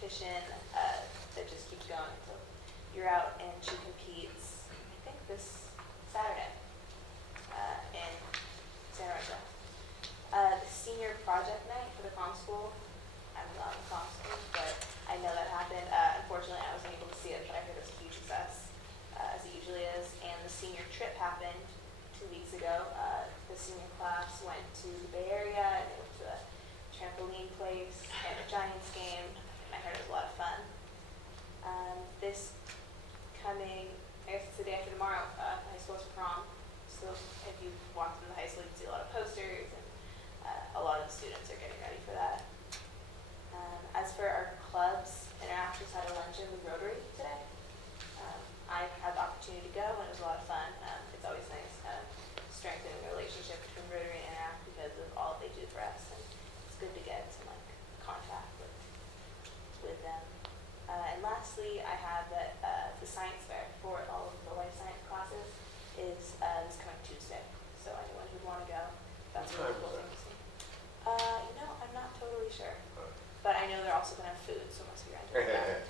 competition that just keeps going. So you're out, and she competes, I think, this Saturday in Santa Rosa. The senior project night for the comm school. I'm not in comm school, but I know that happened. Unfortunately, I wasn't able to see it, but I heard it was a huge success, as it usually is. And the senior trip happened 2 weeks ago. The senior class went to the Bay Area, and they went to a trampoline place and a Giants game, and I heard it was a lot of fun. This coming, I guess it's the day after tomorrow, the high school is prom. So if you've walked in the high school, you can see a lot of posters, and a lot of the students are getting ready for that. As for our clubs, Interactions had a luncheon with Rotary today. I had the opportunity to go, and it was a lot of fun. It's always nice strengthening the relationship between Rotary and Interact because of all they do for us, and it's good to get some contact with them. And lastly, I have that the science fair for all of the life science classes is this coming Tuesday. So anyone who'd want to go, that's a really cool thing to see. I'm not totally sure. But I know they're also going to have food, so it must be around here.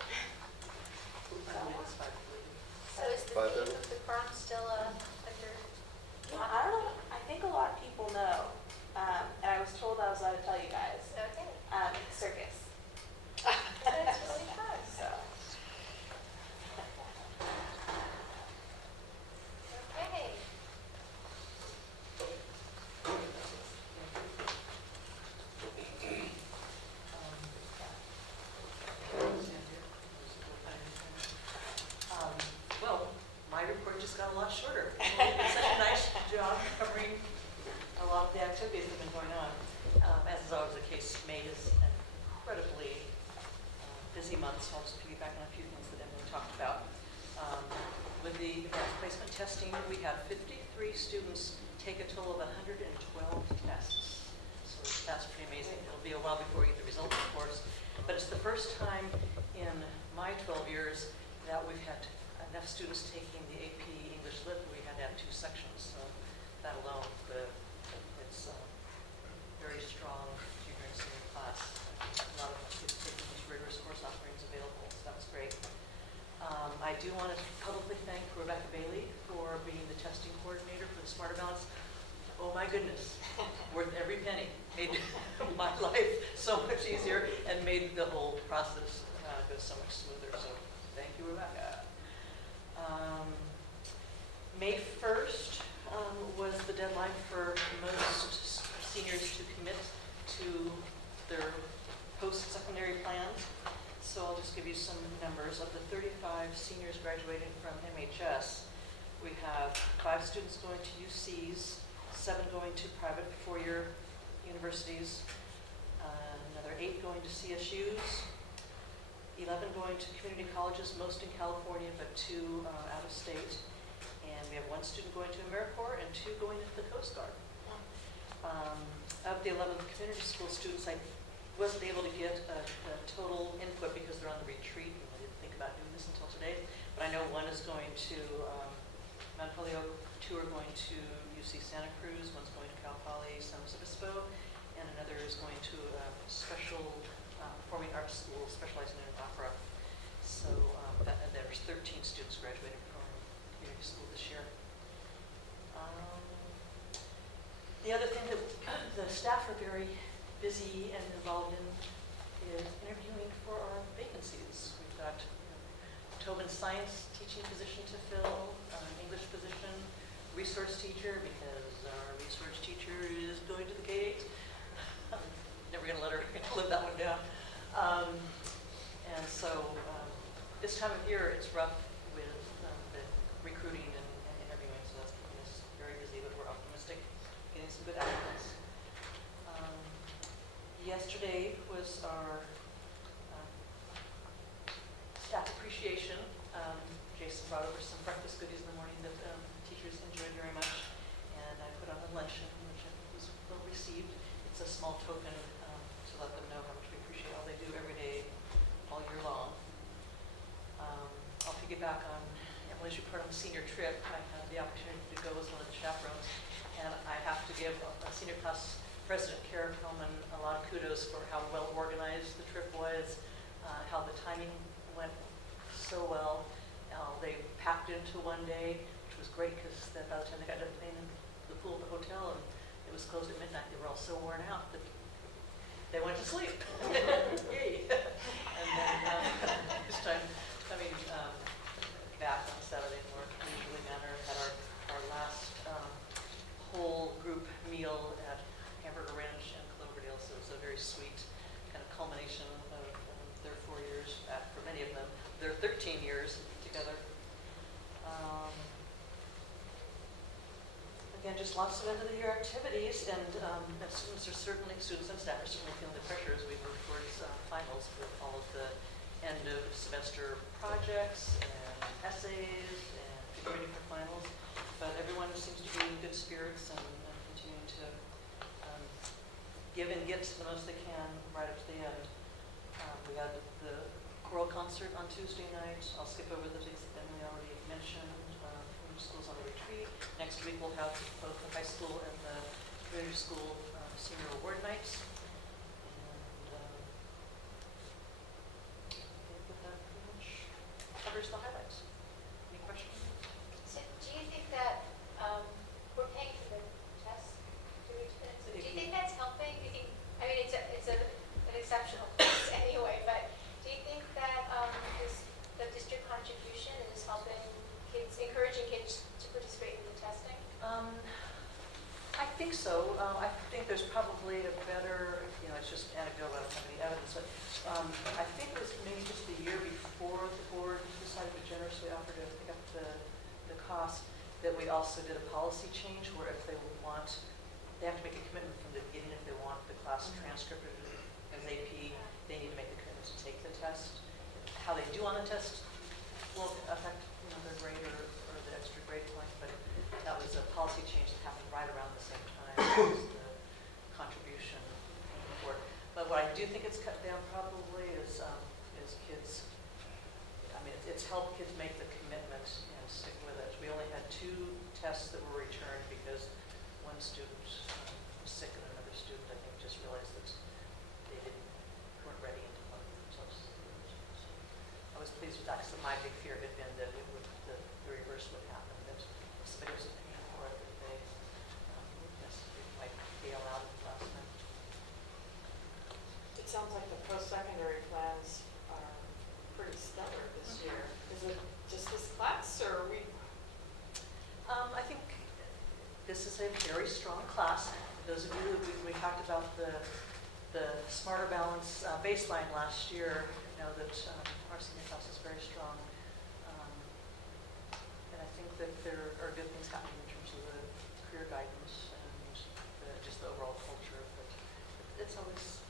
So is the theme of the prom still under? I don't know. I think a lot of people know. And I was told I was allowed to tell you guys. Okay. Circus. That's really fun. So. Okay. Well, my report just got a lot shorter. You did such a nice job covering a lot of the activities that have been going on. As is always the case, May is an incredibly busy month, so I'll just piggyback on a few things that Emily talked about. With the advanced placement testing, we had 53 students take a total of 112 tests. So that's pretty amazing. It'll be a while before we get the results, of course. But it's the first time in my 12 years that we've had enough students taking the AP English Lit. We had to have 2 sections. So that alone, it's very strong junior and senior class. A lot of kids taking these rigorous course offerings available. So that was great. I do want to publicly thank Rebecca Bailey for being the testing coordinator for the Smarter Balance. Oh my goodness, worth every penny. Made my life so much easier and made the whole process go so much smoother. So thank you, Rebecca. May 1st was the deadline for most seniors to commit to their post-secondary plans. So I'll just give you some numbers. Of the 35 seniors graduating from MHS, we have 5 students going to UCs, 7 going to private 4-year universities, another 8 going to CSUs, 11 going to community colleges, most in California, but 2 out of state. And we have 1 student going to AmeriCorps and 2 going to the Coast Guard. Of the 11 community school students, I wasn't able to get a total input because they're on the retreat, and I didn't think about doing this until today. But I know 1 is going to Mount Holyoke, 2 are going to UC Santa Cruz, 1's going to Cal Poly San Luis Obispo, and another is going to a special performing arts school specializing in opera. So and there's 13 students graduating from community school this year. The other thing that the staff are very busy and involved in is interviewing for our vacancies. We've got Tobin science teaching position to fill, English position, resource teacher, because our resource teacher is going to the K-8. Never going to let her live that one down. And so this time of year, it's rough with the recruiting and interviewing, so that's keeping us very busy, but we're optimistic, getting some good applicants. Yesterday was our staff appreciation. Jason brought over some breakfast goodies in the morning that teachers enjoyed very much, and I put on a luncheon, which I think was well received. It's a small token to let them know how much we appreciate all they do every day, all year long. I'll piggyback on Emily's report on the senior trip. I had the opportunity to go as one of the chaperones, and I have to give a senior class President Kara Hellman a lot of kudos for how well organized the trip was, how timing went so well. They packed into one day, which was great because then by the time they got done playing in the pool at the hotel and it was closed at midnight, they were all so worn out that they went to sleep. Yay! And then this time coming back on Saturday in more leisurely manner, had our last whole group meal at Hamburger Ranch and Cloverdale, so it was a very sweet kind of culmination of their 4 years, for many of them, their 13 years together. Again, just lots of end of the year activities, and students and staff are certainly feeling the pressure as we move towards finals with all of the end of semester projects and essays and getting ready for finals. But everyone seems to be in good spirits and continuing to give and get the most they can right up to the end. We had the choral concert on Tuesday night. I'll skip over the things that Emily already mentioned. Schools on the retreat. Next week we'll have both the high school and the community school senior award nights. And I think that pretty much covers the highlights. Any questions? So do you think that we're paying for the test? Do you think that's helping? Do you think, I mean, it's an exceptional course anyway, but do you think that the district contribution is helping kids, encouraging kids to participate in the testing? I think so. I think there's probably a better, it's just anecdotal, I don't have any evidence, but I think it was maybe just the year before the board decided to generously offer to pick up the cost, that we also did a policy change where if they want, they have to make a commitment from the beginning if they want the class transcript as AP, they need to make the commitment to take the test. How they do on the test will affect their grade or the extra grade point, but that was a policy change that happened right around the same time as the contribution report. But what I do think it's cut down probably is kids. I mean, it's helped kids make the commitment and stick with it. We only had 2 tests that were returned because one student was sick and another student, I think, just realized that they weren't ready into one of themselves. I was pleased with that because my big fear had been that it would, the reverse would happen, that if somebody was paying for it, that they might bail out of the class. It sounds like the post-secondary plans are pretty stellar this year. Is it just this class, or are we? I think this is a very strong class. For those of you, we talked about the Smarter Balance baseline last year, know that our senior class is very strong. And I think that there are good things happening in terms of the career guidance and just the overall culture. But it's always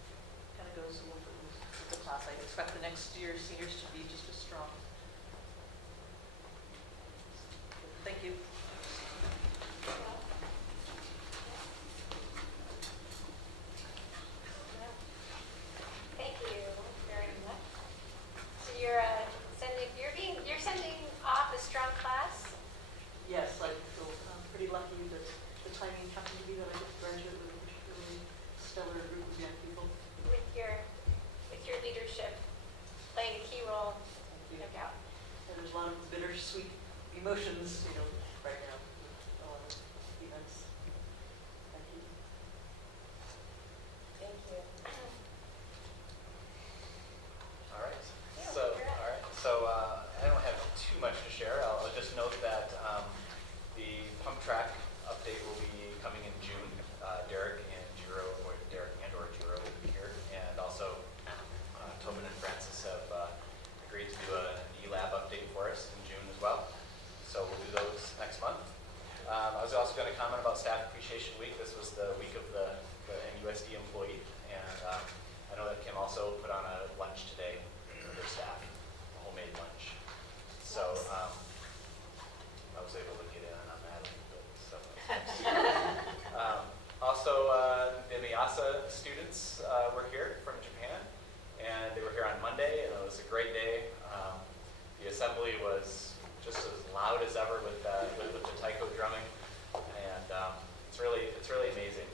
kind of goes along with the class. I expect the next year's seniors to be just as strong. Thank you. Thank you very much. So you're sending off a strong class? Yes, I feel pretty lucky that the timing happened to be that I get to graduate with a particularly stellar group of young people. With your leadership playing a key role, no doubt. And there's a lot of bittersweet emotions, right now with a lot of events. Thank you. Thank you. All right. Yeah, So, you're up. all right. So I don't have too much to share. I'll just note that the pump track update will be coming in June. Derek and Jiro will be here, and also Tobin and Francis have agreed to do an E-Lab update for us in June as well. So we'll do those next month. I was also going to comment about Staff Appreciation Week. This was the week of the MUSD employee, and I know that Kim also put on a lunch today for their staff, a homemade lunch. So I was able to get in on that a little bit. So. Also, the Miyasa students were here from Japan, and they were here on Monday, and it was a great day. The assembly was just as loud as ever with the taiko drumming, and it's really amazing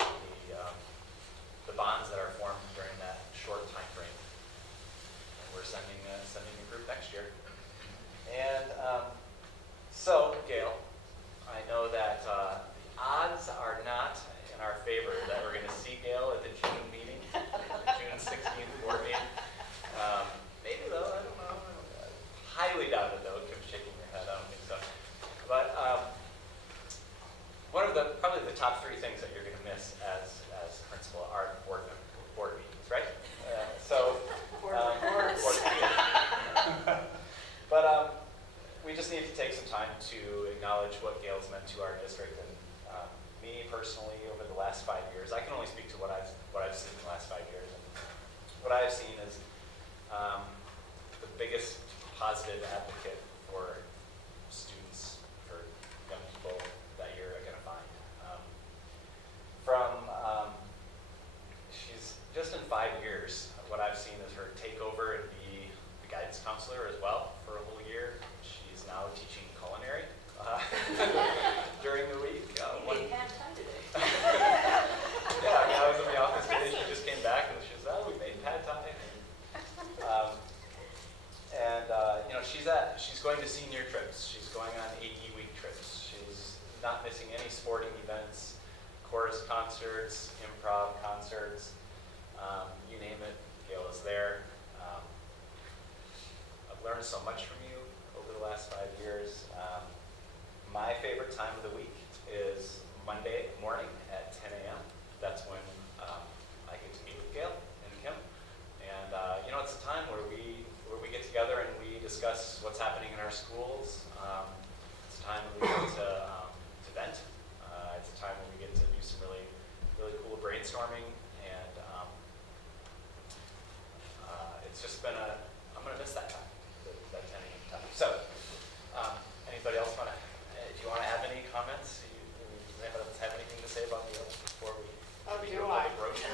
the bonds that are formed during that short time frame. And we're sending a group next year. And so, Gail, I know that the odds are not in our favor that we're going to see Gail at the June meeting, the June 16th board meeting. Maybe though, I don't know. Highly doubt it though. Kim's shaking her head. I don't think so. But one of probably the top 3 things that you're going to miss as principal are board meetings, right? Board meetings. But we just need to take some time to acknowledge what Gail's meant to our district and me personally over the last 5 years. I can only speak to what I've seen in the last 5 years. And what I have seen is the biggest positive advocate for students, for young people that you're going to find. She's just in 5 years, what I've seen is her take over and be the guidance counselor as well for a whole year. She's now teaching culinary during the week. You didn't have time today. Yeah, I mean, I was in the office today. She just came back and she was, we made pad thai. She's going to senior trips. She's going on 8-week trips. She's not missing any sporting events, chorus concerts, improv concerts, you name it, Gail is there. I've learned so much from you over the last 5 years. My favorite time of the week is Monday morning at 10 a.m. That's when I get to meet with Gail and Kim. And it's a time where we get together and we discuss what's happening in our schools. It's a time when we get to vent. It's a time when we get to do some really, really cool brainstorming. And it's just been I'm going to miss that time, that 10 a.m. time. So, anybody else want to, do you want to have any comments? Does anybody else have anything to say about Gail before we? Oh, we do a I? public roadshow?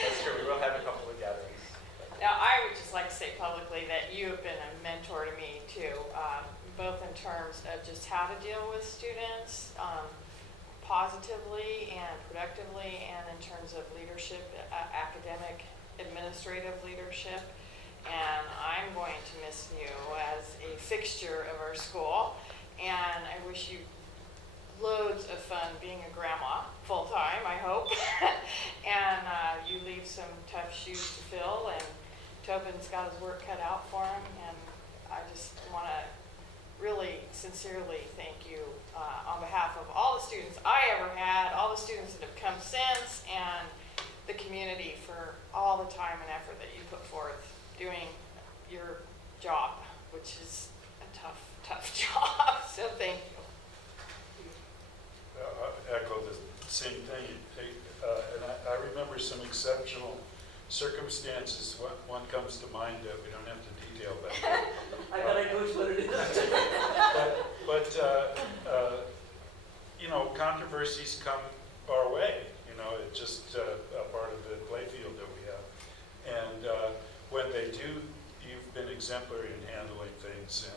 That's true. We will have a couple of gatherings. Now, I would just like to say publicly that you have been a mentor to me too, both in terms of just how to deal with students positively and productively, and in terms of leadership, academic, administrative leadership. And I'm going to miss you as a fixture of our school, and I wish you loads of fun being a grandma full-time, I hope. And you leave some tough shoes to fill, and Tobin's got his work cut out for him, and I just want to really sincerely thank you on behalf of all the students I ever had, all the students that have come since, and the community for all the time and effort that you put forth doing your job, which is a tough job. So thank you. I echo the same thing. And I remember some exceptional circumstances. One comes to mind that we don't have to detail, but I bet I know which one it is. controversies come our way. It's just a part of the playfield that we have. And when they do, you've been exemplary in handling things, and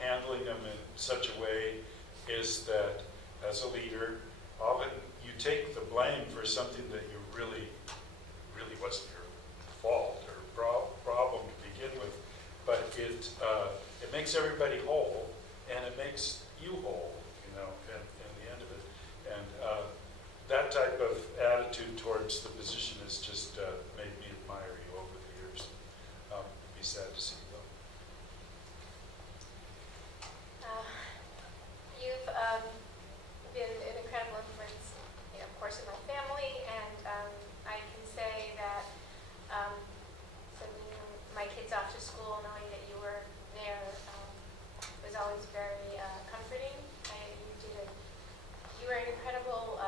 handling them in such a way is that as a leader, often you take the blame for something that you really wasn't your fault or problem to begin with, but it makes everybody whole, and it makes you whole, in the end of it. And that type of attitude towards the position has just made me admire you over the years. It'd be sad to see you go. You've been an incredible influence, of course, in my family, and I can say that sending my kids off to school, knowing that you were there, was always very comforting. You were an incredible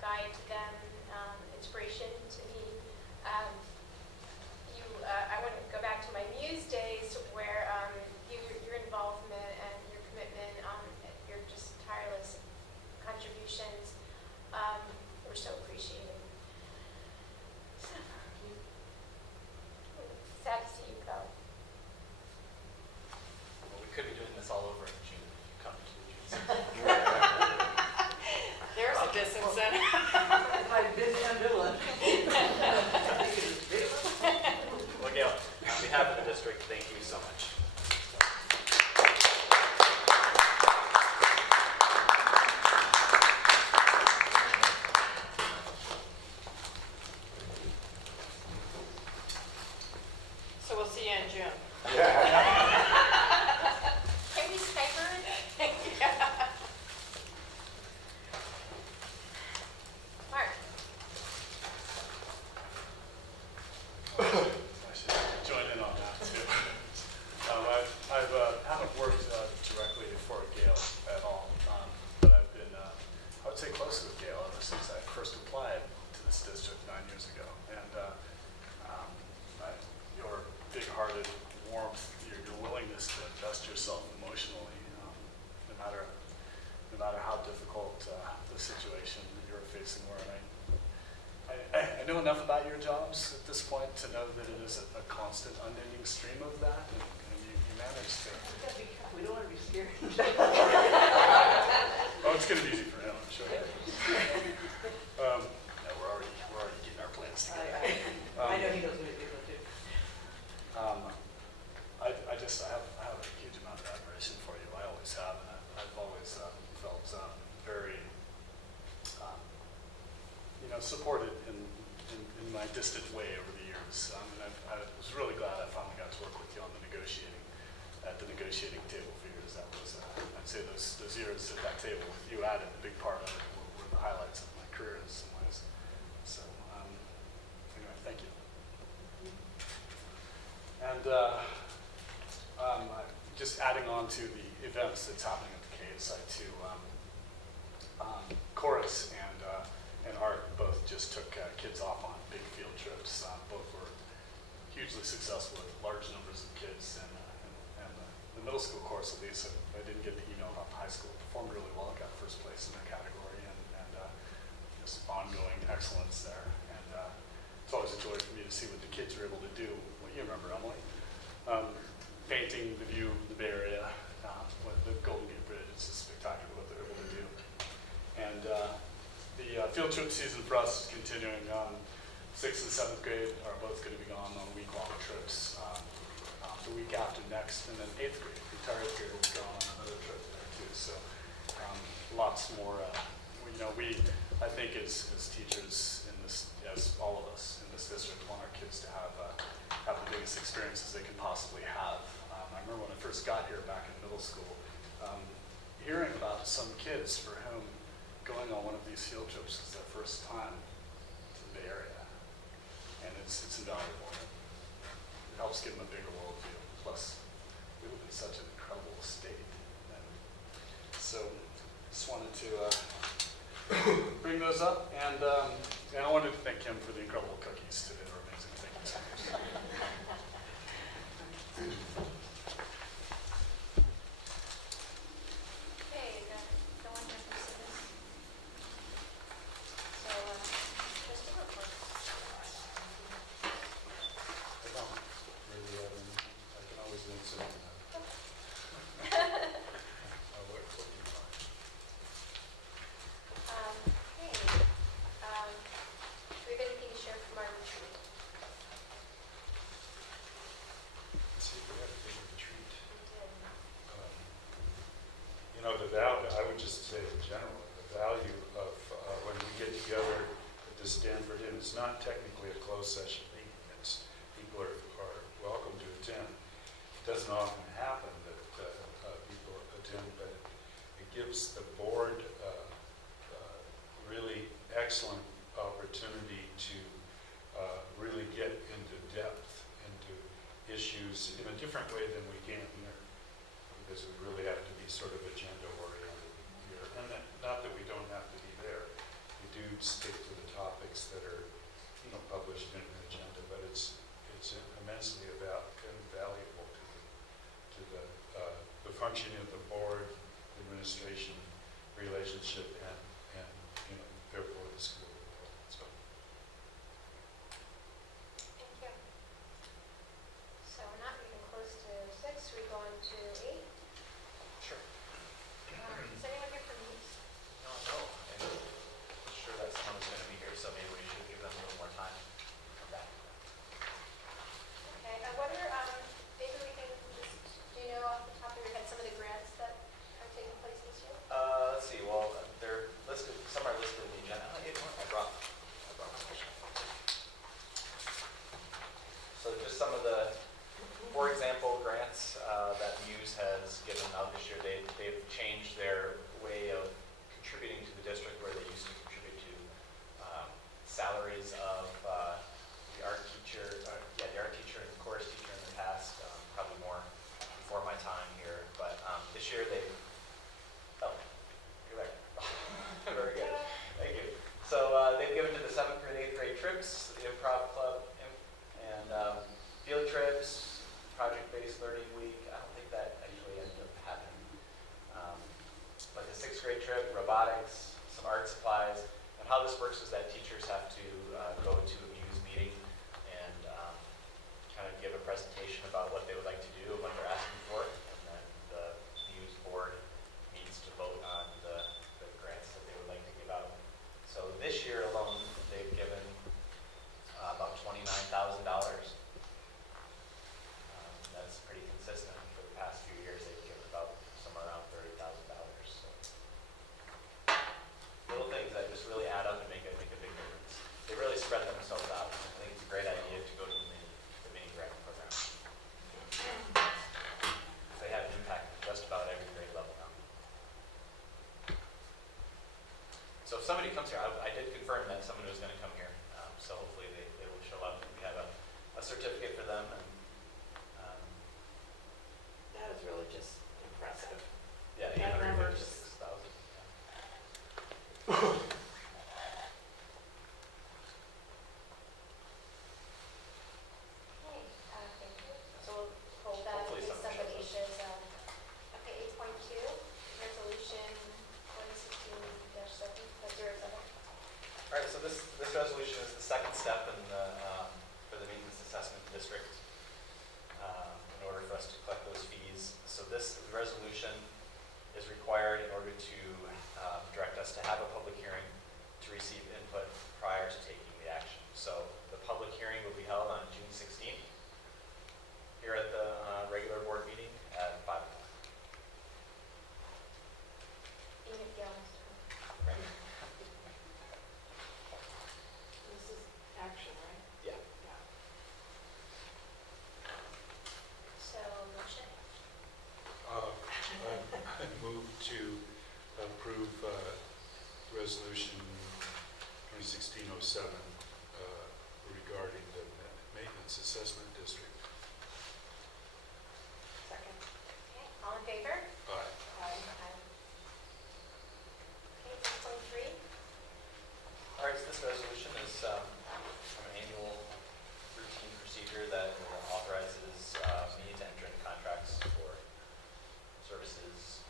guide to them, inspiration to me. I want to go back to my Muse Day 9 years ago. And your big-hearted warmth, your willingness to invest yourself emotionally, no matter how difficult the situation that you're facing were. And I know enough about your jobs at this point to know that it is a constant, unending stream of that, and you manage to. We don't want to be scared. Oh, it's going to be easy for him, I'm sure. No, we're already getting our plans together. I know he knows what to do, too. I have a huge amount of admiration for you. I always have, and I've always felt very, supported in my distant way over the years. And I was really glad I finally got to work with you on the negotiating table for years. That was, I'd say those years at that table with you added a big part of it were the highlights of my career in some ways. So anyway, thank you. And just adding on to the events that's happening at the K-8 site too, Chorus and Art both just took kids off on big field trips. Both were hugely successful with large numbers of kids. And the middle school course, at least, I didn't get the email about the high school. It performed really well. Got first place in their category, and just ongoing excellence there. And it's always a joy for me to see what the kids are able to do. What you remember, Emily? Painting the view of the Bay Area with the Golden Gate Bridge. It's just spectacular what they're able to do. And the field trip season for us is continuing. 6th and 7th grade are both going to be gone on week-long trips. The week after next, and then 8th grade, the entire 8th grade will be gone on another trip there too. So lots more. I think as teachers in this, as all of us in this district, want our kids to have the biggest experiences they can possibly have. I remember when I first got here back in middle school, hearing about some kids for whom going on one of these field trips is their first time to the Bay Area, and it's invaluable. It helps give them a bigger worldview. Plus, we live in such an incredible state, and so just wanted to bring those up, and I wanted to thank Kim for the incredible cookies today. They were amazing. Thank you so much. Okay, no one has any business. So, just a report. I don't really have any. I can always link something up. What do you want? Okay, do we have anything to share from our retreat? Let's see if we have a big retreat. We did. The value, I would just say in general, the value of when we get together at the Stanford Inn, it's not technically a closed session meeting. People are welcome to attend. It doesn't often happen that people attend, but it gives the board really excellent opportunity to really get into depth into issues in a different way than we can here, because we really have to be sort of agenda oriented here. And not that we don't have to be there. We do stick to the topics that are, published in an agenda, but it's immensely valuable to the functioning of the board, administration, relationship, and therefore the school. So. Thank you. So we're not even close to 6, we go on to 8. Sure. Is anyone here from East? No, I'm sure that someone is going to be here, so maybe we should give them a little more time to come back. Okay, I wonder, maybe we can just, do you know off the top of your head some of the grants that are taking place this year? Let's see. Well, there given to the 7th grade, 8th grade trips, the improv club, and field trips, project-based learning week. I don't think that actually ended up happening. But the 6th grade trip, robotics, some art supplies, and how this works is that teachers have to go to a Muse meeting and kind of give a presentation about what they would like to do and what they're asking for, and then the Muse board needs to vote on the grants that they would like to give out. So this year alone, they've given about $29,000. That's pretty consistent. For the past few years, they've given about somewhere around $30,000. So little things that just really add up and make a big difference. They really spread themselves out. I think it's a great idea to go to the mini grant program. They have an impact at just about every grade level now. So if somebody comes here, I did confirm that someone was going to come here. So hopefully they will show up. We have a certificate for them. And, That is really just impressive. yeah, That number 856,000. Okay, thank you. So we'll hold that Hopefully if someone somebody shows shows up. Okay, 8.2, resolution 2016-7, 07. All right, so this resolution is the second step in the, for the maintenance assessment district in order for us to collect those fees. So this resolution is required in order to direct us to have a public hearing to receive input prior to taking the action. So the public hearing will be held on June 16th here at the regular board meeting at 5 o'clock. Even if you don't. Right? This is action, right? Yeah. Yeah. So, motion. I move to approve resolution 2016-07 regarding the maintenance assessment district. Second. Okay, all in favor? Aye. Aye. Okay, 8.3. All right, so this resolution is an annual routine procedure that authorizes me to enter into contracts for services,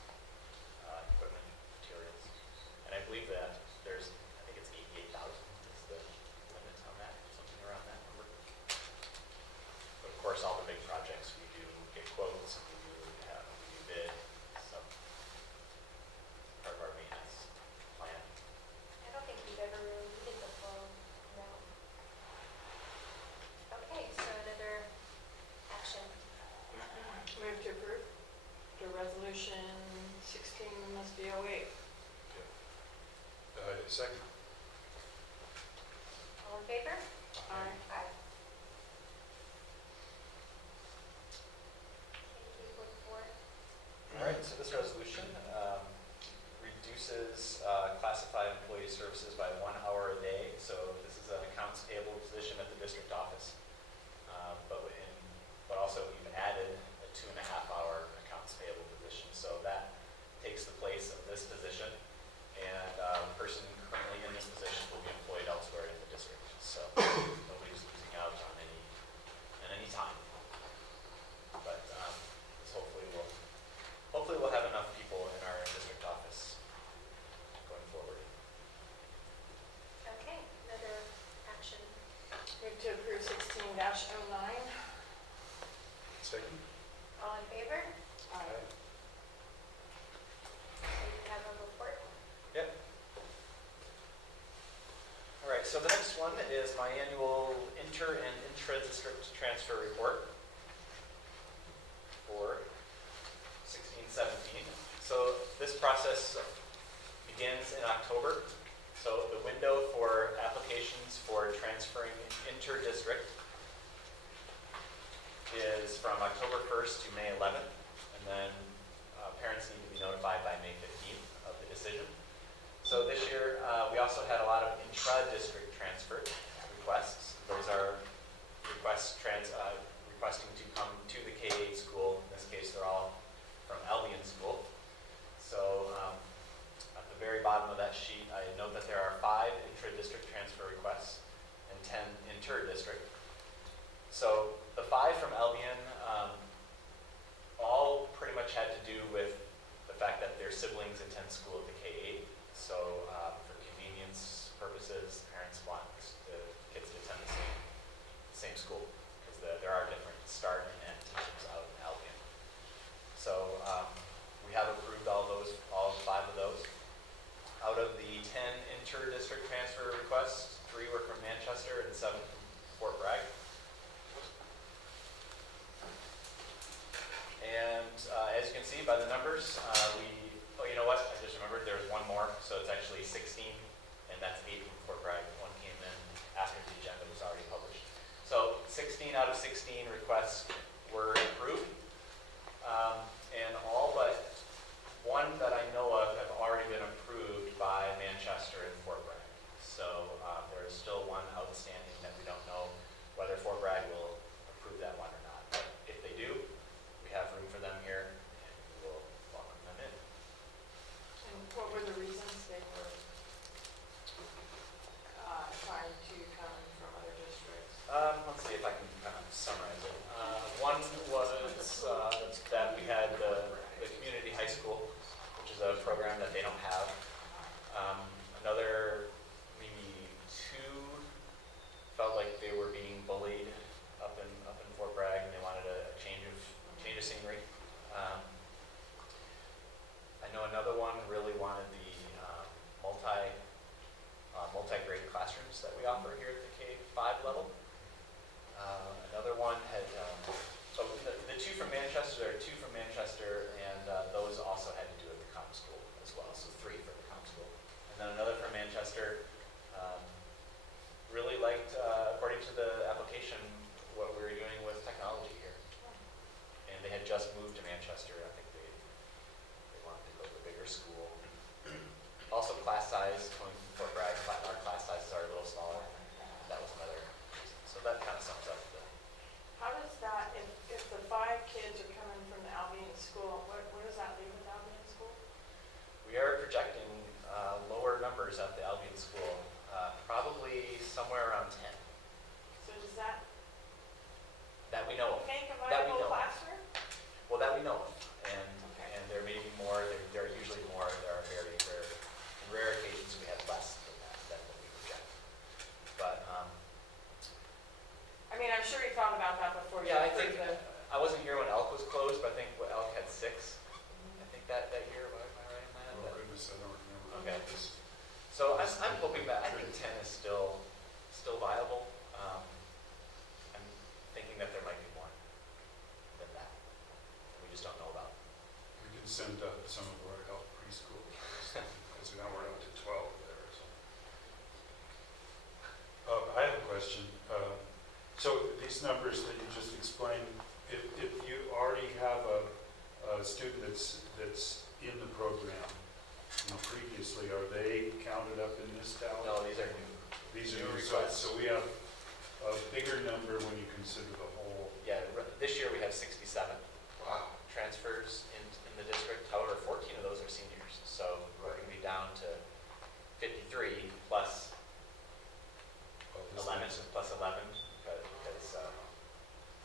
equipment, materials. And I believe that there's, I think it's 88,000 is the limit on that, something around that number. But of course, all the big projects, we do get quotes, and we do bid, so part of our maintenance plan. I don't think we've ever really needed the full amount. Okay, so another action. Move to approve the resolution 16-08. Second. All in favor? Aye. Aye. Okay, 8.4. All right, so this resolution reduces classified employee services by 1 hour a day. So this is an accounts payable position at the district office. But also we've added a 2.5-hour accounts payable position. So that takes the place of this position. And the person currently in this position will be employed elsewhere in the district. So nobody's losing out on any time. But this hopefully we'll have enough people in our district office going forward. Okay, another action. Move to approve 16-09. Second. All in favor? Aye. So you have a report. Yep. All right, so the next one is my annual inter and intra-district transfer report for 16-17. So this process begins in October. So the window for applications for transferring inter-district is from October 1st to May 11th. And then parents need to be notified by May 15th of the decision. So this year, we also had a lot of intra-district transfer requests. Those are requests requesting to come to the K-8 school. In this case, they're all from Albion School. So at the very bottom of that sheet, I note that there are 5 intra-district transfer 107 from Fort Bragg. And as you can see by the numbers, oh, you know what? I just remembered there was one more, so it's actually 16, and that's 8 from Fort Bragg. One came in after the agenda was already published. So 16 out of 16 requests were approved, and all but one that I know of have already been approved by Manchester and Fort Bragg. So there is still one outstanding that we don't know whether Fort Bragg will approve that one or not. But if they do, we have room for them here, and we will welcome them in. And what were the reasons they were trying to come from other districts? Let's see if I can kind of summarize it. One was that we had the community high school, which is a program that they don't have. Another, maybe 2 felt like they were being bullied up in Fort Bragg, and they wanted a change of scenery. I know another one really wanted the multi-grade classrooms that we offer here at the K-5 level. Another one had, so the 2 from Manchester, there are 2 from Manchester, and those also had to do with the comm school as well, so 3 for the comm school. And then another from Manchester really liked, according to the application, what we were doing with technology here. And they had just moved to Manchester. I think they wanted to go to a bigger school. Also class size, coming from Fort Bragg, our class sizes are a little smaller. That was another reason. So that kind of sums up the. How does that, if the 5 kids are coming from the Albion School, what does that leave with Albion School? We are projecting lower numbers at the Albion School, probably somewhere around 10. So does that That we know of. make a That we viable know of. classroom? Well, that we know of. And, Okay. and there may be more, there are usually more, there are very rare, in rare occasions we have less than what we project. But, I mean, I'm sure you thought about that before you yeah, I think, approved it. I wasn't here when Elk was closed, but I think what Elk had 6. I think that year, am I right on that? Oh goodness, I don't remember. Okay. So I'm hoping that, I think 10 is still viable. I'm thinking that there might be more than that. We just don't know about. We can send up some of our health preschool, because now we're up to 12 there. So. I have a question. So these numbers that you just explained, if you already have a student that's in the program, previously, are they counted up in this tally? No, these are new. These are new new, requests. so we have a bigger number when you consider the whole. Yeah, this year we have 67 Wow. transfers in the district. However, 14 of those are seniors. So we're going to be down to 53 plus Well, this 11, next- plus 11 because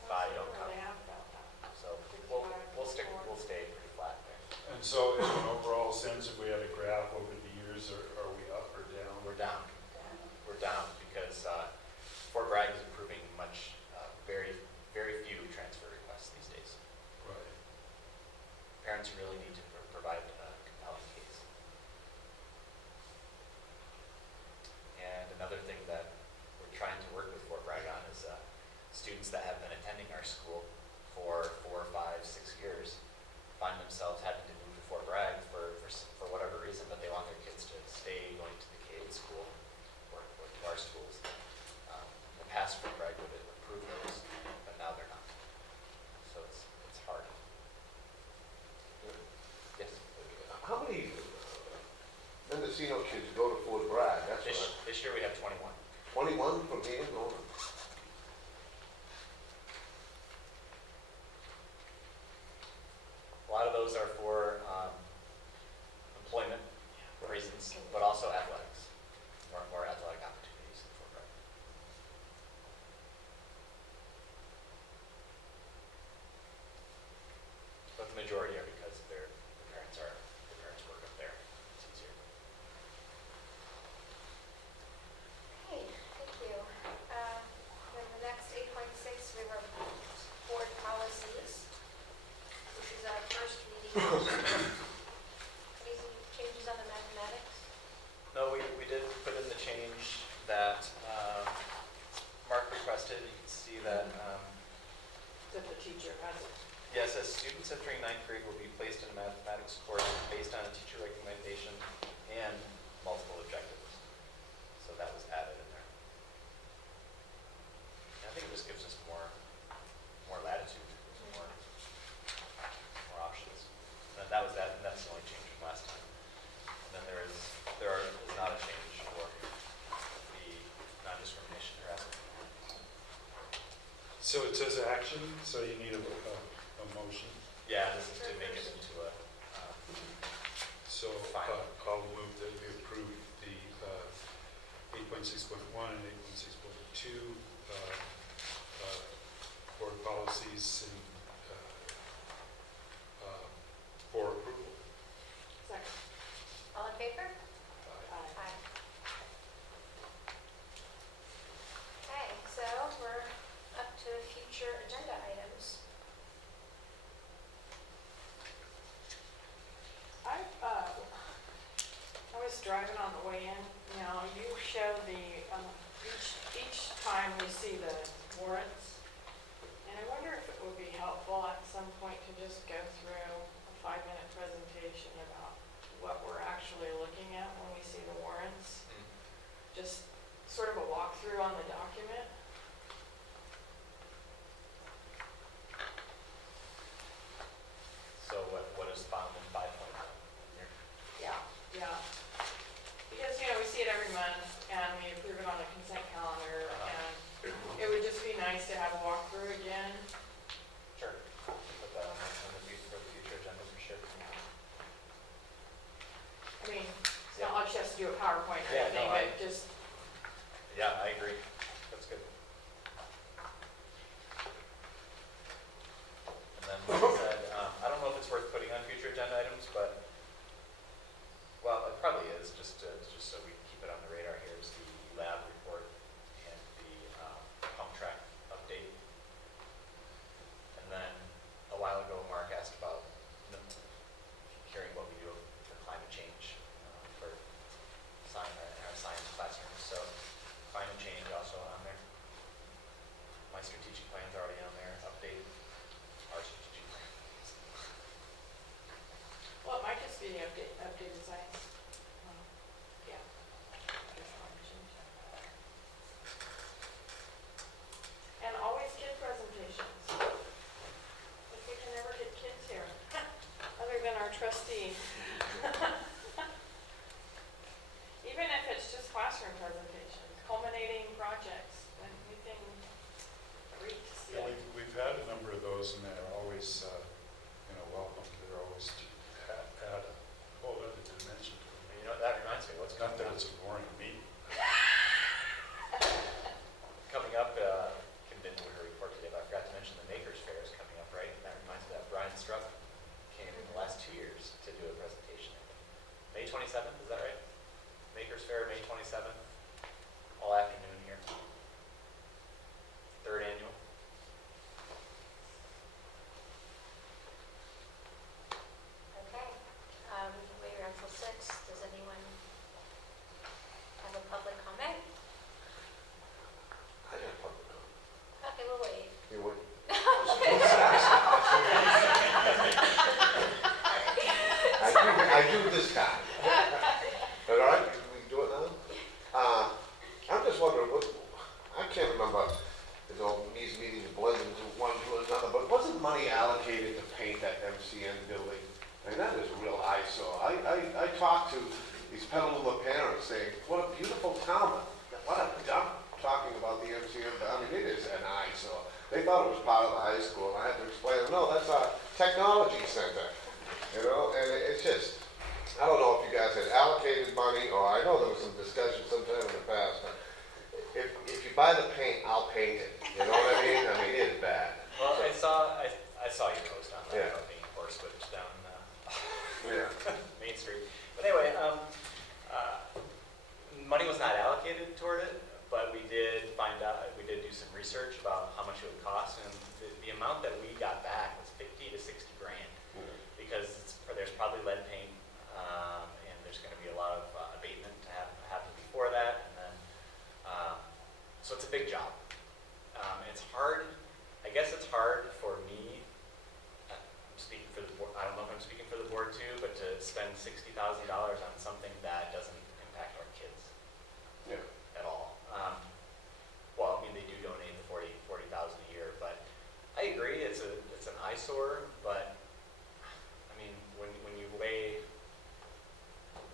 5 don't count. They have about that. So we'll stay pretty flat there. And so in an overall sense, if we had a graph over the years, are we up or down? We're down. We're down because Fort Bragg is approving very, very few transfer requests these days. Right. Parents really need to provide a compelling case. And another thing that we're trying to work with Fort Bragg on is students that have been attending our school for 4, 5, 6 years find themselves having to move to Fort Bragg for whatever reason, but they want their kids to stay going to the K-8 school or to our schools. In the past, Fort Bragg would have approved those, but now they're not. So it's hard. Yes? How many Mendocino kids go to Fort Bragg? That's This year we have 21. 21 from here going. A lot of those are for employment reasons, but also athletics, more athletic opportunities in Fort Bragg. But the majority are because the parents work up there. It's easier. Okay, thank you. students entering ninth grade will be placed in a mathematics course based on a teacher recommendation and multiple objectives. So that was added in there. And I think it just gives us more latitude, more options. And that was that, and that's the only change from last time. And then there is not a change for the non-discrimination harassment. So it says action, so you need a motion. Yeah, this is to make it into a, So Fine. I'll move that we approve the 8.6.1 and 8.6.2 board policies and for approval. Second. All in favor? Aye. Aye. Okay, so we're up to future agenda items. I was driving on the way in. Now, you show the, each time we see the warrants, and I wonder if it would be helpful at some point to just go through a 5-minute presentation about what we're actually looking at when we see the warrants. Just sort of a walkthrough on the document. so what is found in 5.1 here? Yeah. Because, we see it every month, and we approve it on the consent calendar, and it would just be nice to have a walkthrough again. Sure. Put that on the for the future agenda for sure. I mean, it's not like she has to do a PowerPoint or Yeah, anything, no, but just, Yeah, I agree. That's good. And then, like I said, I don't know if it's worth putting on future agenda items, but, well, it probably is, just so we keep it on the radar here, is the lab report and the pump track update. And then, a while ago, Mark asked about hearing what we do for climate change for our science classrooms. So, climate change also on there. My strategic plan's already on there, update our strategic plan. well, it might just be updated science. Yeah. Just climate change. And always kid presentations. If we can ever get kids here, other than our trustee. Even if it's just classroom presentations, culminating projects, anything great to see. Yeah, we've had a number of those, and they're always, welcome. They're always add a whole other dimension to them. You know, that reminds me, what's Not coming that up? it's a boring meeting. Coming up, Kim didn't do her report today, but I forgot to mention the Makers Fair is coming up, right? And that reminds me that Brian Struck came in the last 2 years to do a presentation. May 27th, is that right? Makers Fair, May 27th, all afternoon here. 3rd annual. Okay, we can wait around till 6. Does anyone have a public comment? I got public comment. Okay, we'll wait. You would? I do this time. All right, we can do it now? I'm just wondering, I can't remember, these meetings blend into one to another, but wasn't money allocated to paint that MCN building? I mean, that is a real eyesore. I talked to these Petaluma parents saying, what a beautiful town, but what a dump, talking about the MCN, I mean, it is an eyesore. They thought it was part of the high school, and I had to explain, no, that's our technology center, and it's just, I don't know if you guys had allocated money, or I know there was some discussion sometime in the past, but if you buy the paint, I'll paint it, you know what I mean? I mean, it is bad. Well, I saw your post on that Yeah. about being horsewhipped down Yeah. Main Street. But anyway, money was not allocated toward it, but we did do some research about how much it would cost, and the amount that we got back was 50 to 60 grand, because there's probably lead paint, and there's going to be a lot of abatement to happen before that, and then so it's a big job. It's hard. I guess it's hard for me. I'm before too, but to spend $60,000 on something that doesn't impact our kids Yeah. at all. Well, I mean, they do donate the 40,000 a year, but I agree, it's an eyesore, but, I mean, when you weigh,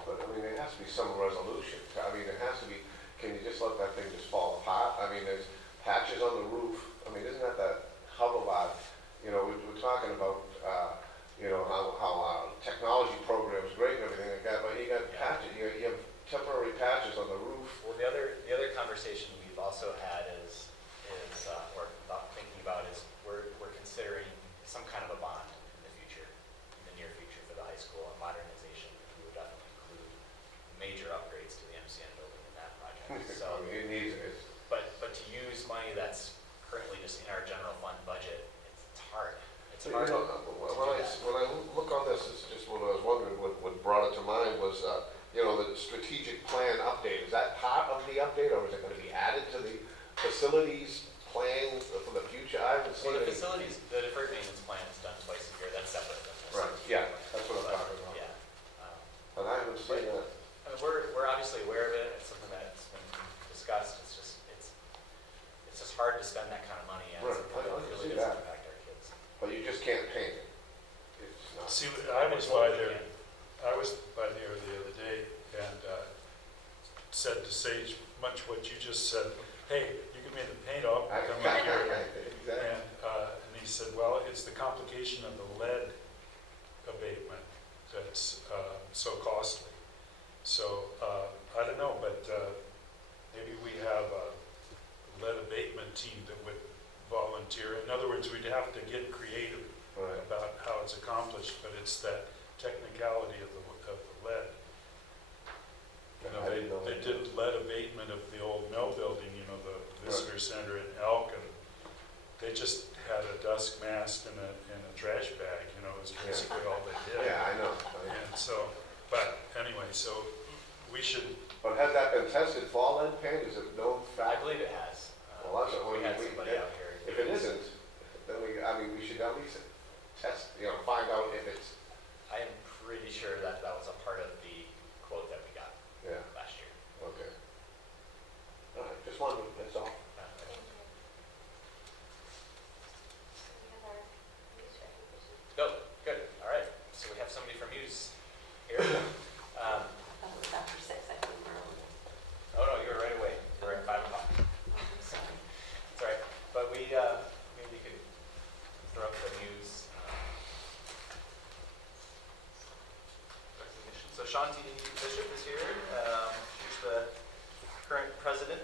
But, I mean, there has to be some resolution. I mean, there has to be, can you just let that thing just fall apart? I mean, there's patches on the roof. I mean, isn't that hell of a lot? You know, we're talking about, you know, how technology program's great and everything like that, but you got patches, you have temporary patches on the roof. well, the other conversation we've also had is or thinking about is we're considering some kind of a bond in the future, in the near future for the high school, a modernization. We would definitely include major upgrades to the MCN building in that project. So, It needs it. but to use money that's currently just in our general fund budget, it's hard. It's You hard know, to do when that. I look on this, it's just what I was wondering, what brought it to mind was, you know, the strategic plan update. Is that part of the update, or is it gonna be added to the facilities plan for the future? I haven't So seen the any. facilities, the deferred maintenance plan is done twice a year, that's separate than this. Right, yeah, that's what I'm talking about. Yeah. But I haven't seen that. I mean, we're obviously aware of it, it's something that's been discussed, it's just hard to spend that kind of money and Right, something I that can really see doesn't that. impact our kids. But you just can't paint it. It's not. See, I was by there, the other day and said to Sage much what you just said. Hey, you give me the paint off, I'll come in here. Exactly. And he said, well, it's the complication of the lead abatement that's so costly. So, I don't know, but maybe we have a lead abatement team that would volunteer. In other words, we'd have to get creative Right. about how it's accomplished, but it's that technicality of the lead. You know, I didn't know they that. did lead abatement of the old mill building, you know, the visitor center in Elk, and they just had a dust mask and a trash bag, you know, is basically all they did. Yeah, I know. And so, but anyway, so we should, But has that been tested for lead paint? Is it known I fact? believe it has. Well, that's what We had we- somebody out here. If it isn't, then we should at least test, you know, find out if it's, I am pretty sure that was a part of the quote that we got yeah, last year. okay. All right, just wondering, that's all. Thank you. So we have our news recognition. No, good, all right. So we have somebody from Muse here. That was after 6, I think, earlier. Oh, no, you were right away. You were at 5 o'clock. I'm sorry. That's all right. But maybe you could throw up the Muse recognition. So Shanti Bishop is here. She's the current president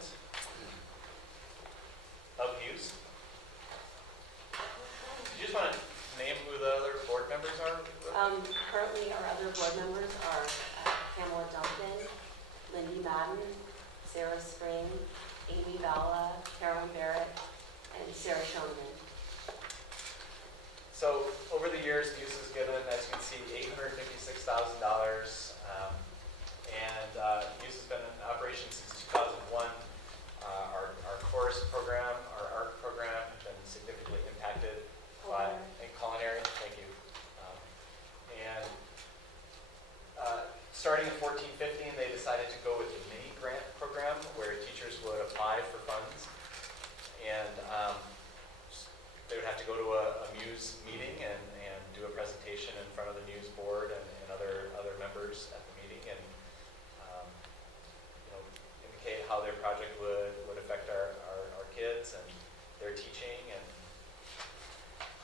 of Muse. Do you just want to name who the other board members are? Currently, our other board members are Pamela Duncan, Lindy Madden, Sarah Spring, Amy Valla, Carolyn Barrett, and Sarah Schoenman. So over the years, Muse has given, as you can see, $856,000. And Muse has been in operation since 2001. Our chorus program, our art program, has been significantly impacted by culinary. Thank you. And starting in 14-15, they decided to go with a mini grant program where teachers would apply for funds, and they would have to go to a Muse meeting and do a presentation in front of the Muse board and other members at the meeting, and you know, indicate how their project would affect our kids and their teaching. And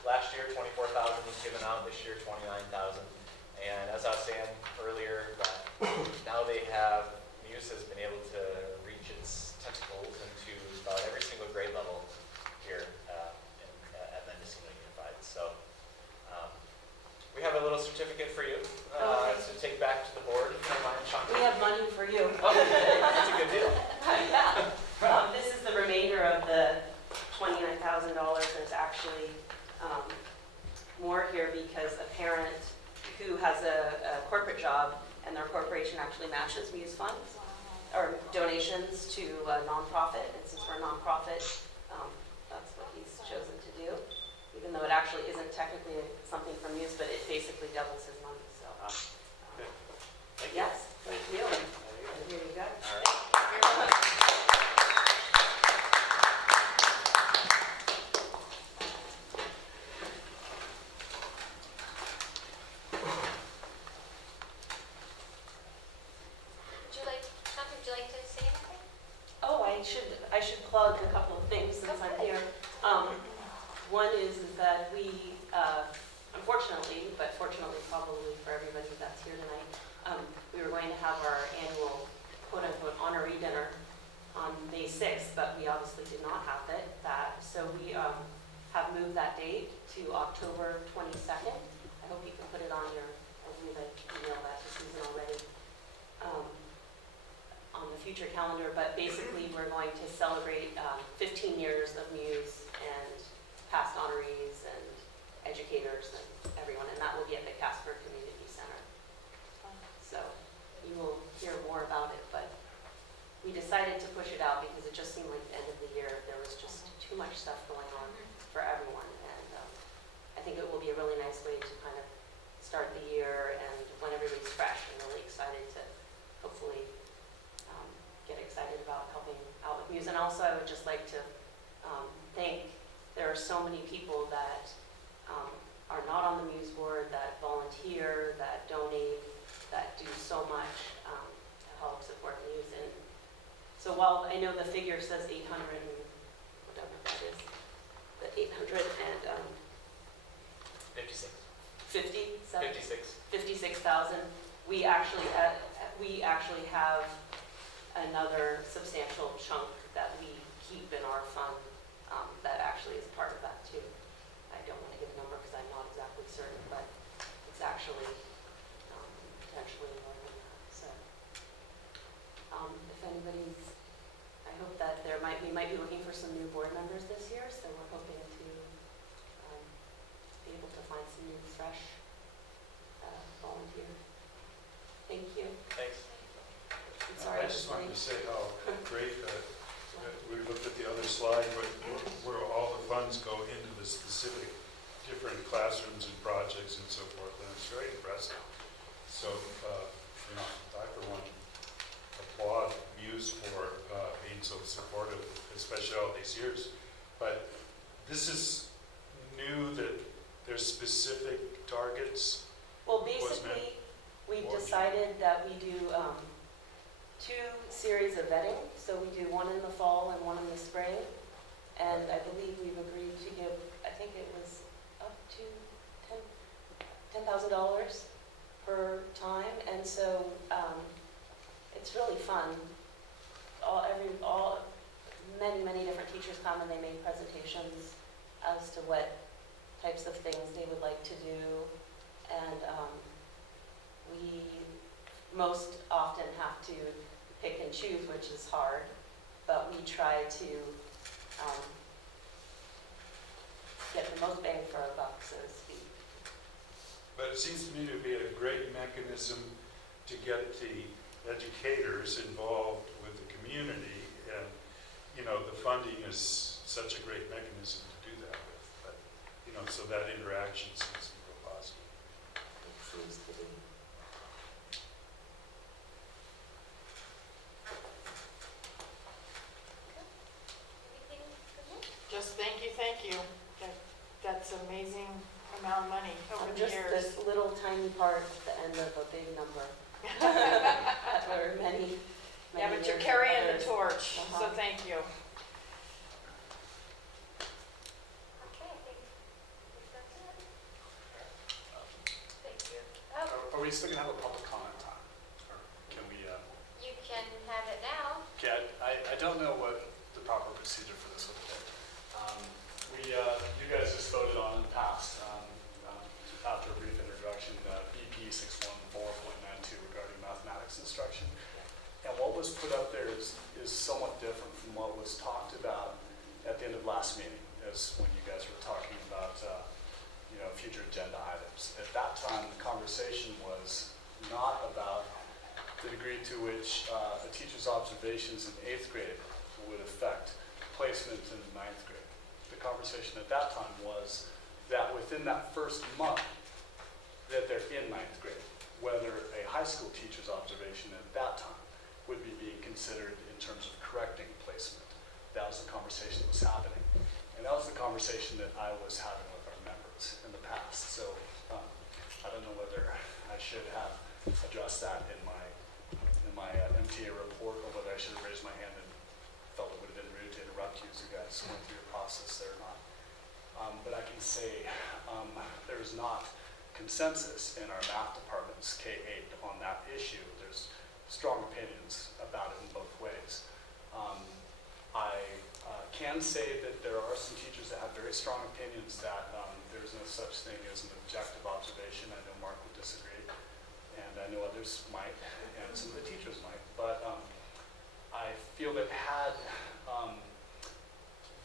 last year, 24,000 was given out. This year, 29,000. And as I was saying earlier, that now Muse has been able to reach its tentacles into about every single grade level here at Mendocino Unified. So we have a little certificate for you to take back to the board, if you don't mind, Sean. We have money for you. Oh, that's a good deal. Yeah. This is the remainder of the $29,000. There's actually more here because a parent who has a corporate job and their corporation actually matches Muse funds or donations to a nonprofit. And since we're a nonprofit, that's what he's chosen to do, even though it actually isn't technically something from Muse, but it basically doubles his money. So Good. Thank you. Yes, thank you. There you And here you go. All right. Thank you very much. Would you like to say anything? Oh, I should plug a couple of things since I'm here. One is that we, unfortunately, but fortunately probably for everybody that's here tonight, we were going to have our annual quote-unquote honoree dinner on May 6th, but we obviously did not have that. So we have moved that date to October 22nd. I hope you can put it on your, I believe I emailed that to Susan already, on the future calendar. But basically, we're going to celebrate 15 years of Muse and past honorees and educators and everyone, and that will be at the Casper Community Center. So you will hear more about it, but we decided to push it out because it just seemed like the end of the year, there was just too much stuff going on for everyone. And I think it will be a really nice way to kind of start the year and when everybody's fresh and really excited to hopefully get excited about helping out with Muse. And also I would just like to thank, there are so many people that are not on the Muse board, that volunteer, that donate, that do so much to help support Muse. And so while I know the figure says 800 and whatever that is, the 800 and 56. 56,000, we actually have another substantial chunk that we keep in our fund that actually is part of that too. I don't want to give a number because I'm not exactly certain, but it's actually potentially more than that. So if anybody's, I hope that we might be looking for some new board members this year, so we're hoping to be able to find some new fresh volunteers. Thank you. Thanks. I'm sorry. I just wanted to say how great that we looked at the other slide where all the funds go into the specific different classrooms and projects and so forth, and it's very impressive. So, I for one applaud Muse for being so supportive, especially all these years. But this is new that there's specific targets. Well, basically, we've decided that we do 2 series of vetting. So we do one in the fall and one in the spring. And I believe we've agreed to give, I think it was up to $10,000 per time. And so it's really fun. Many different teachers come and they make presentations as to what types of things they would like to do. And we most often have to pick and choose, which is hard, but we try to get the most bang for our buck, so to speak. But it seems to me to be a great mechanism to get the educators involved with the community, and the funding is such a great mechanism to do that with. But so that interaction seems to be real positive. It seems to be. Anything from you? Just thank you. That's amazing amount of money over the Just years. this little tiny part at the end of a big number. There are many Yeah, but you're years carrying the others. torch, so Uh-huh. thank you. Okay, I think that's it. Thank you. Oh, Are we still gonna have a public comment time? Or can we, you can have it now. okay, I don't know what the proper procedure for this would be. You guys just voted on in the past, after a brief introduction, BP 614.92 regarding mathematics instruction. And what was put up there is somewhat different from what was talked about at the end of last meeting, as when you guys were talking about, future agenda items. At that time, the conversation was not about the degree to which a teacher's observations in 8th grade would affect placement in 9th grade. The conversation at that time was that within that first month that they're in 9th grade, whether a high school teacher's observation at that time would be being considered in terms of correcting placement. That was the conversation that was happening. And that was the conversation that I was having with our members in the past. So I don't know whether I should have addressed that in my MTA report, or whether I should have raised my hand and felt it would have been rude to interrupt you as you guys went through your process there or not. But I can say there's not consensus in our math department's K-8 on that issue. There's strong opinions about it in both ways. I can say that there are some teachers that have very strong opinions that there's no such thing as an objective observation. I know Mark would disagree, and I know others might, and some of the teachers might. But I feel that had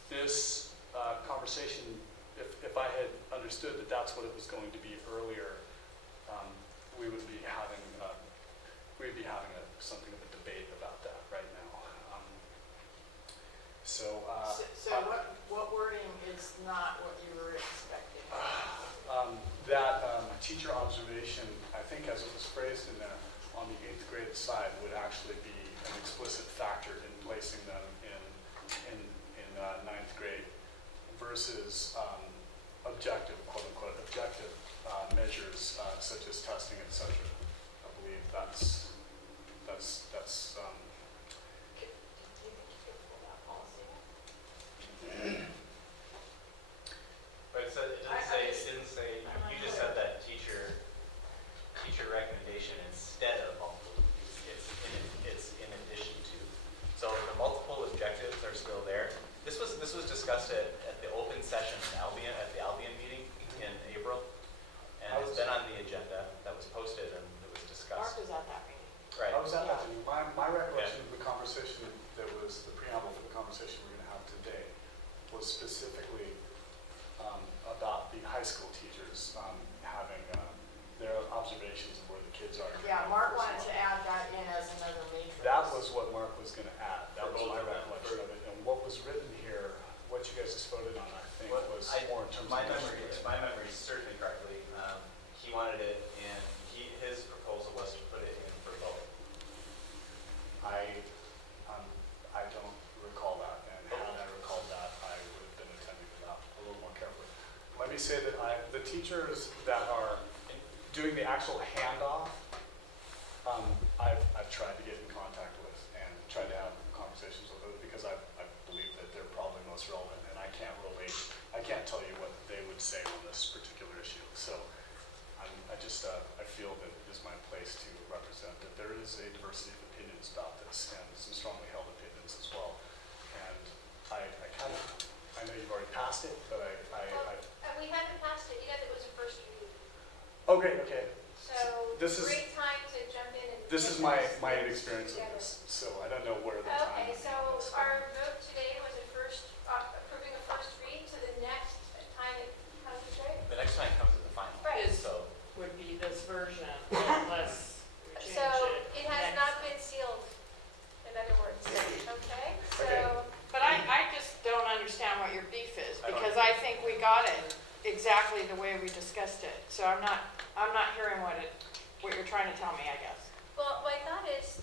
this conversation, if I had understood that that's what it was going to be earlier, we would be having something of a debate about that right now. So what wording is not what you were expecting? That teacher observation, I think as it was phrased in there, on the 8th grade side would actually be an explicit factor in placing them in 9th grade versus objective, quote unquote, objective measures such as testing, etc. I believe that's Do you think you could pull that policy up? But it didn't say, you just said that teacher recommendation instead of multiple. It's in addition to. So the multiple objectives are still there. This was discussed at the open session in Albion, at the Albion meeting in April. And it's been on the agenda that was posted and it was Mark discussed. was at that meeting. Right. I was at that meeting. My recollection of the conversation that was the preamble for the conversation we're going to have today was specifically about the high school teachers having their observations of where the kids are. Yeah, Mark wanted to add that in as another matrix. That was what Mark was going to add. That For was both my of them. recollection of it. And what was written here, what you guys just voted on, I think, was more in terms My of memory, if my memory serves me correctly, he wanted it in, his proposal was to put it in for both. I don't recall that, and had I recalled that, I would have been attending to that a little more carefully. Let me say that the teachers that are doing the actual handoff, I've tried to get in contact with and tried to have conversations with them because I believe that they're probably most relevant, and I can't tell you what they would say on this particular issue. So I feel that it is my place to represent that there is a diversity of opinions about this and some strongly held opinions as well. And I know you've already passed it, but We haven't passed it yet, it was a first reading. Okay. So, This is- great time to jump in and. This is get my this experience with together. this, so I don't know where the time. Okay, so our vote today was approving a first read, so the next time it comes, right? The next time comes to the final. Right. So, Would be this version unless we change So it. it has next. not been sealed, in other words, okay? So, But I just don't understand what your beef is, I don't because either. I think we got it exactly the way we discussed it. So I'm not hearing what you're trying to tell me, I guess. well, my thought is,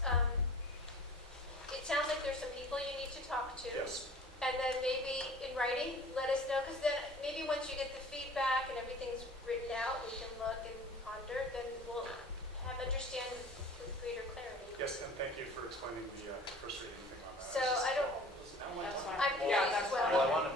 it sounds like there's some people you need to talk to. Yes. And then maybe in writing, let us know, because then maybe once you get the feedback and everything's written out, we can look and ponder, then we'll understand with greater clarity. Yes, and thank you for explaining the first reading thing on that. So I don't, That's fine. I'm Yeah, curious that's as well. fine. well, I want